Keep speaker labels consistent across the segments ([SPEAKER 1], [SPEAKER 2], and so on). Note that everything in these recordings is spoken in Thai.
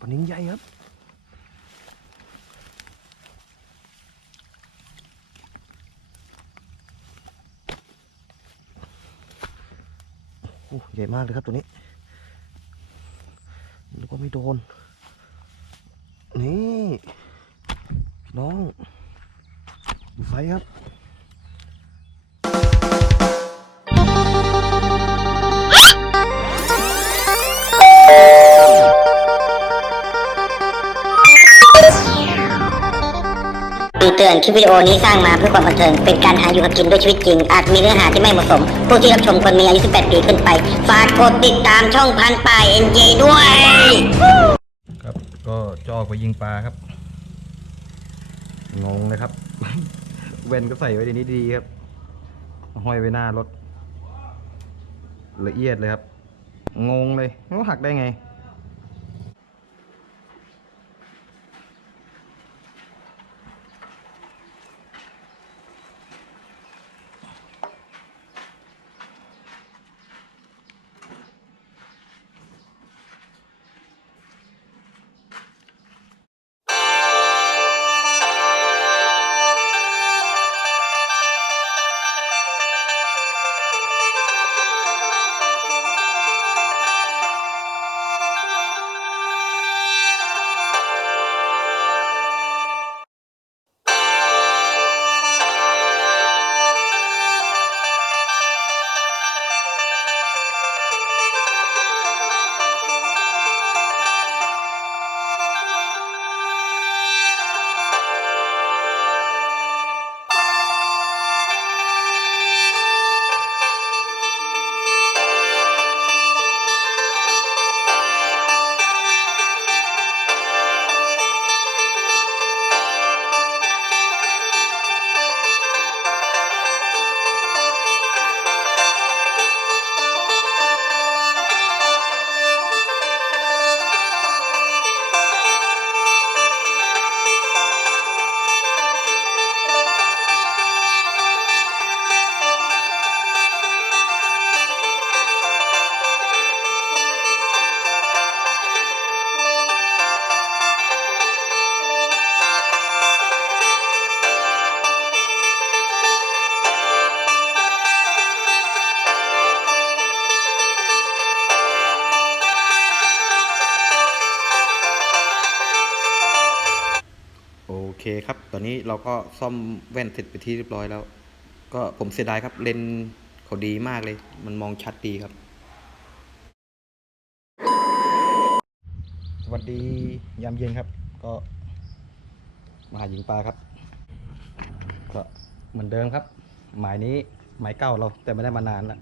[SPEAKER 1] ปลานิงใหญ่ครับโอ้ใหญ่มากเลยครับตัวนี้นึกว่าไม่โดน นี่พี่น้องดูไฟครับำ
[SPEAKER 2] เตือน คลิปวิดีโอนี้สร้างมาเพื่อความบันเทิง เป็นการหาอยู่กับกินด้วยชีวิตจริง อาจมีเนื้อหาที่ไม่เหมาะสม ผู้ที่รับชมควรมีอายุ 18 ปีขึ้นไป ฝากกดติดตามช่องพันป่ายเอ็นเจด้วย
[SPEAKER 1] ครับ ก็จอกไปยิงปลาครับ งงเลยครับเวนก็ใส่ไว้ในนี้ดีครับ ห้อยไว้หน้ารถ ละเอียดเลยครับ งงเลยว่าหักได้ไง อนนี้เราก็ซ่อมแว่นเสร็จไปที่เรียบร้อยแล้ว ก็ผมเสียดายครับเลนส์เขาดีมากเลย มันมองชัดดีครับ สวัสดียามเย็นครับ ก็มาหาหญิงปลาครับ ก็เหมือนเดิมครับ หมายนี้หมายเก้าเราแต่ไม่ได้มานานแล้ว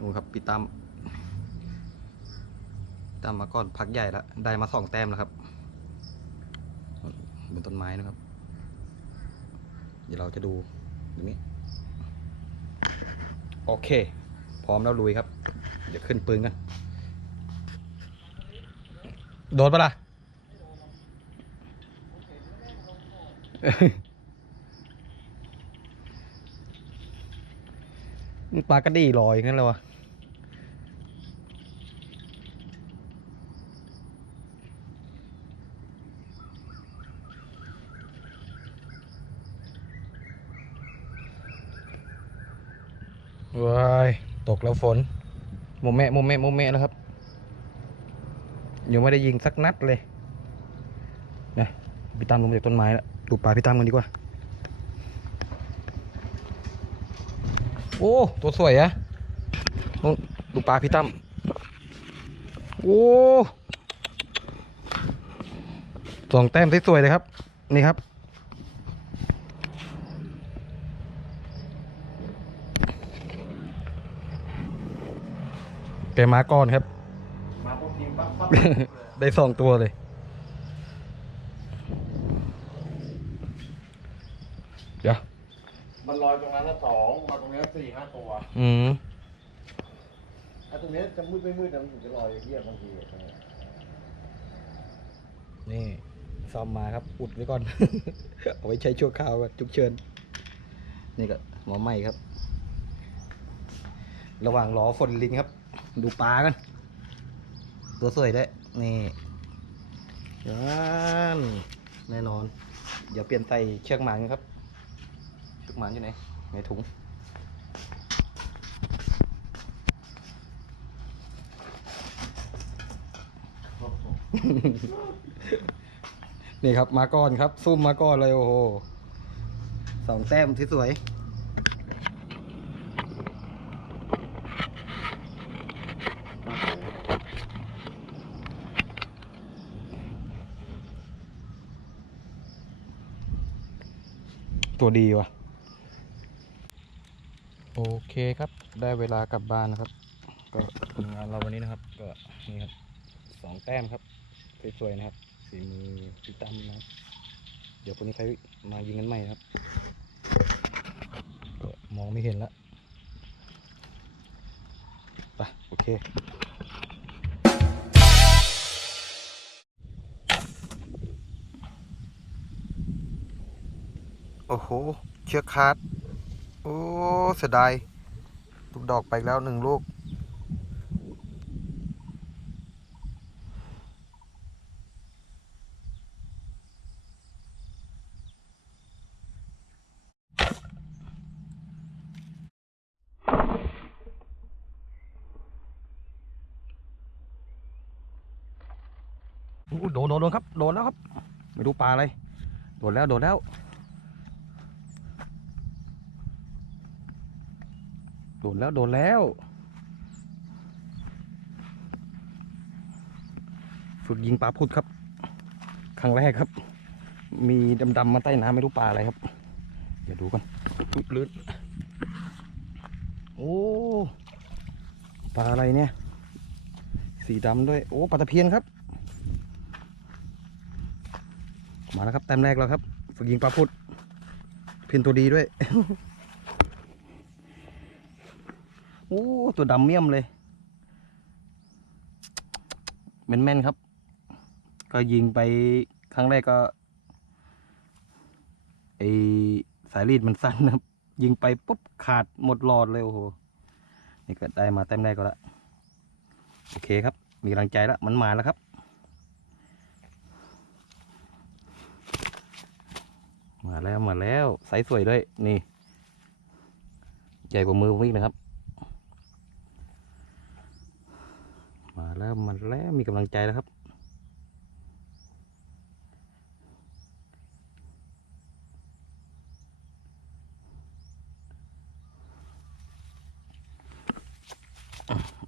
[SPEAKER 1] ดูครับพี่ตั้มตั้มมาก่อนพักใหญ่แล้วได้มาสองแต้มแล้วครับ บนต้นไม้นะครับ เดี๋ยวเราจะดูตรงนี้ โอเค พร้อมแล้วลุยครับ เดี๋ยวขึ้นปืนกันโดนปะล่ะปลากระดี่ลอยงั้นเลยวะ ว้ายตกแล้วฝนโมเมะโมเมะโมเมะแล้วครับยังไม่ได้ยิงสักนัดเลยนะพี่ตั้มลงมาจากต้นไม้แล้วดูปลาพี่ตั้มกันดีกว่า โอ้ ตัวสวยอะนู่นดูปลาพี่ตั้มโอ้สองแต้มสวยเลยครับ นี่ครับ แกมาก่อนครับ
[SPEAKER 3] มาปุ๊บยิงปั๊บปั๊บ
[SPEAKER 1] ได้สองตัวเลย เดี๋ยว
[SPEAKER 3] มันลอยตรงนั้นละสองมาตรงนี้สี่ห้าตัว
[SPEAKER 1] อืม
[SPEAKER 3] ไอ้ตรงนี้จะมืดไม่มืดนะมันถึงจะลอยเยี่ยบางทีอะ
[SPEAKER 1] นี่ซ่อมมาครับ อุดไว้ก่อน เอาไว้ใช้ชั่วคราวก่อนจุกเชิญ นี่ก็หมอใหม่ครับ ระหว่างรอฝนลิงครับ ดูปลากัน ตัวสวยด้วย นี่ yan แน่นอน เดี๋ยวเปลี่ยนใส่เชือกหมางครับ เชือกหมางอยู่ไหน ในถุง นี่ครับมาก่อนครับ ซุ่มมาก่อนเลยโอ้โหสองแต้มที่สวย ตัวดีว่ะ โอเคครับ ได้เวลากลับบ้านนะครับ ก็ผลงานเราวันนี้นะครับ ก็นี่ครับสองแต้มครับสวยๆนะครับฝีมือพี่ตั้มนะครับเดี๋ยวพรุ่งนี้ใครมายิงกันใหม่นะครับก็มองไม่เห็นละไปโอเค โอ้โห เชือกขาด โอ้เสียดายลูกดอกไปแล้วหนึ่งลูกโอ้โดนโดนโดนครับ โดนแล้วครับ ไม่รู้ปลาอะไร โดนแล้ว โดนแล้ว โดนแล้วโดนแล้วฝึกยิงปลาพุดครับ ครั้งแรกครับ มีดำๆมาใต้น้ำไม่รู้ปลาอะไรครับ เดี๋ยวดูกันลื่นโอ้ปลาอะไรเนี่ย สีดำด้วย โอ้ปลาตะเพียนครับ มาแล้วครับแต้มแรกแล้วครับ ฝึกยิงปลาพุดเพียนตัวดีด้วย โอ้ตัวดำเมี่ยมเลยแม่นๆครับ ก็ยิงไปครั้งแรกก็ไอสายรีดมันสั้นนะครับ ยิงไปปุ๊บขาดหมดหลอดเลยโอ้โหนี่ก็ได้มาแต้มแรกก็แล้วโอเคครับ มีกำลังใจแล้วมันมาแล้วครับ มาแล้วมาแล้วไซส์สวยด้วยนี่ ใหญ่กว่ามือผมอีกนะครับ มา แล้วมาแล้วมีกำลังใจแล้วครับ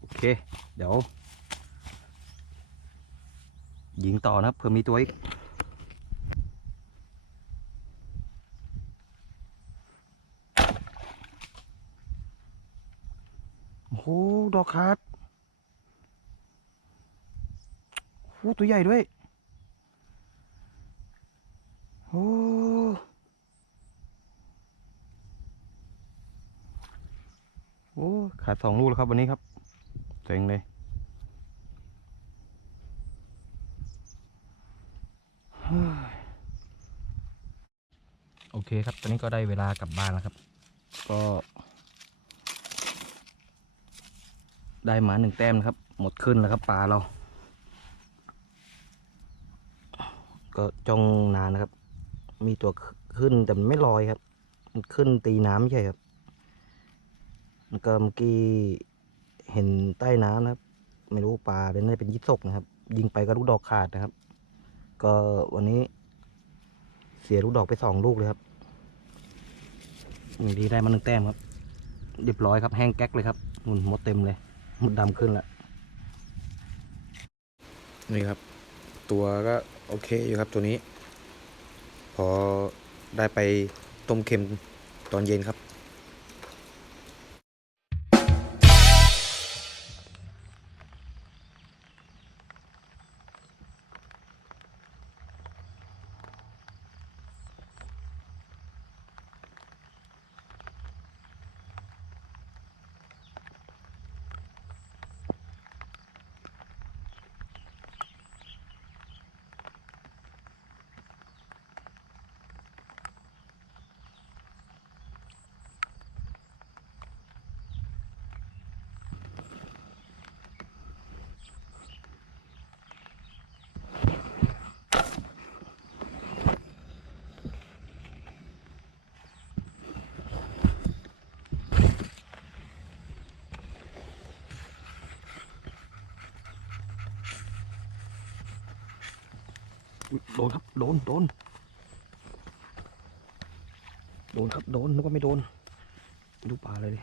[SPEAKER 1] โอเค เดี๋ยว ยิงต่อนะครับเผื่อมีตัวอีกโอ้โหดอกขาดโอ้โหตัวใหญ่ด้วย โอ้โอ้ขาดสองลูกแล้วครับวันนี้ครับเจ๋งเลยเฮ้ยโอเคครับ ตอนนี้ก็ได้เวลากลับบ้านแล้วครับ ก็ ได้มาหนึ่งแต้มนะครับ หมดขึ้นแล้วครับปลาเรา ก็จ้องนานนะครับ มีตัวขึ้นแต่มันไม่ลอยครับ มันขึ้นตีน้ำไม่ใช่ครับแล้วก็เมื่อกี้เห็นใต้น้ำนะครับ ไม่รู้ปลาเป็นน่าจะเป็นยิศกนะครับ ยิงไปก็ลูกดอกขาดนะครับ ก็วันนี้ เสียลูกดอกไปสองลูกเลยครับอย่างดีได้มาหนึ่งแต้มครับเรียบร้อยครับแห้งแก๊กเลยครับนุ่นหมดเต็มเลยหมดดำขึ้นแล้วนี่ครับ ตัวก็โอเคอยู่ครับตัวนี้ พอได้ไปต้มเค็มตอนเย็นครับ โดนครับ โดน โดน โดนครับ โดนนึกว่าไม่โดน ดูปลาเลยดิ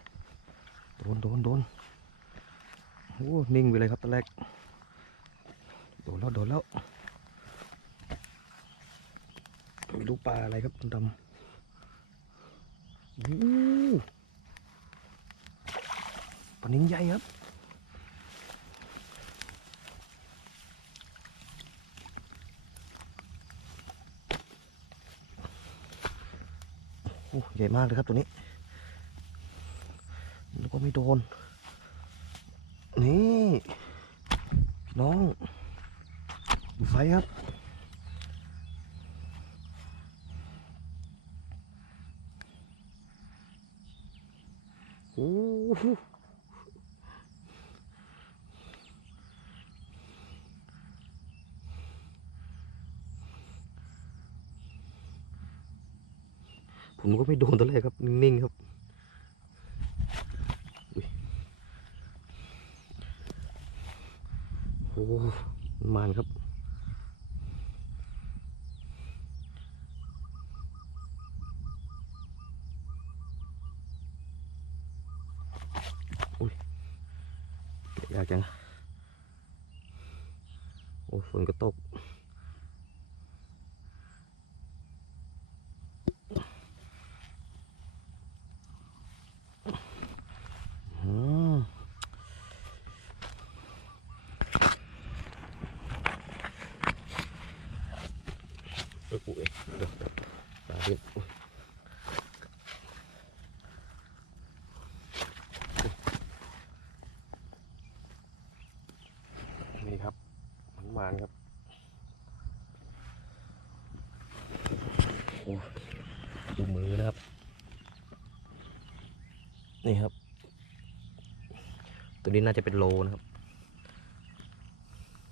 [SPEAKER 1] โดน โดน โดน โอ้นิ่งไปเลยครับตอนแรก โดนแล้ว โดนแล้วไม่รู้ปลาอะไรครับดำๆปลานิ้งใหญ่ครับ ใหญ่มากเลยครับตัวนี้นึกว่าไม่โดน นี่พี่น้องดูไฟครับ โอ้ ผมก็ไม่โดนตอนแรกครับ นิ่งๆครับอุ๊ยโอ้มันครับเก็บยากจัง โอ้ฝนก็ตก เออปุ๋ยเดี๋ยวเดี๋ยวตาดิอุ๊ยนี่ครับมันมานครับดูมือนะครับ นี่ครับ ตัวนี้น่าจะเป็นโลนะครับ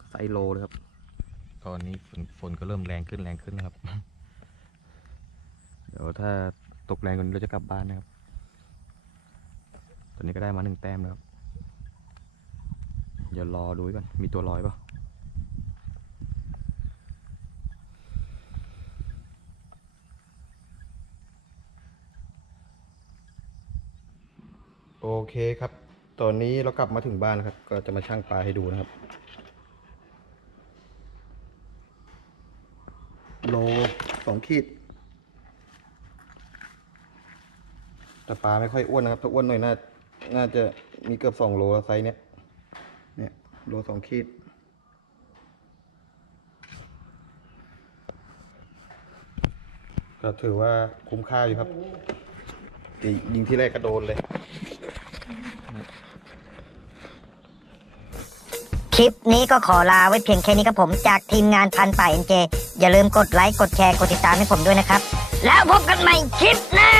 [SPEAKER 1] ไซโลนะครับ ตอนนี้ฝนฝนก็เริ่มแรงขึ้นแรงขึ้นนะครับ เดี๋ยวถ้าตกแรงกว่านี้เราจะกลับบ้านนะครับ ตอนนี้ก็ได้มาหนึ่งแต้มแล้วครับเดี๋ยวรอดูไว้ก่อน มีตัวลอยเปล่าโอเคครับ ตอนนี้เรากลับมาถึงบ้านนะครับ ก็จะมาชั่งปลาให้ดูนะครับ โลสอง ขีด แต่ปลาไม่ค่อยอ้วนนะครับ ถ้าอ้วนหน่อยน่า น่าจะมีเกือบสองโลไซส์เนี้ย เนี่ยโลสองขีด ก็ถือว่าคุ้มค่าอยู่ครับยิงที่แรกก็โดนเลย
[SPEAKER 2] คลิปนี้ก็ขอลาไว้เพียงแค่นี้ครับผมจากทีมงานพันป่าเอ็นเจ อย่าลืมกดไลค์กดแชร์กดติดตามให้ผมด้วยนะครับ แล้วพบกันใหม่คลิปหน้า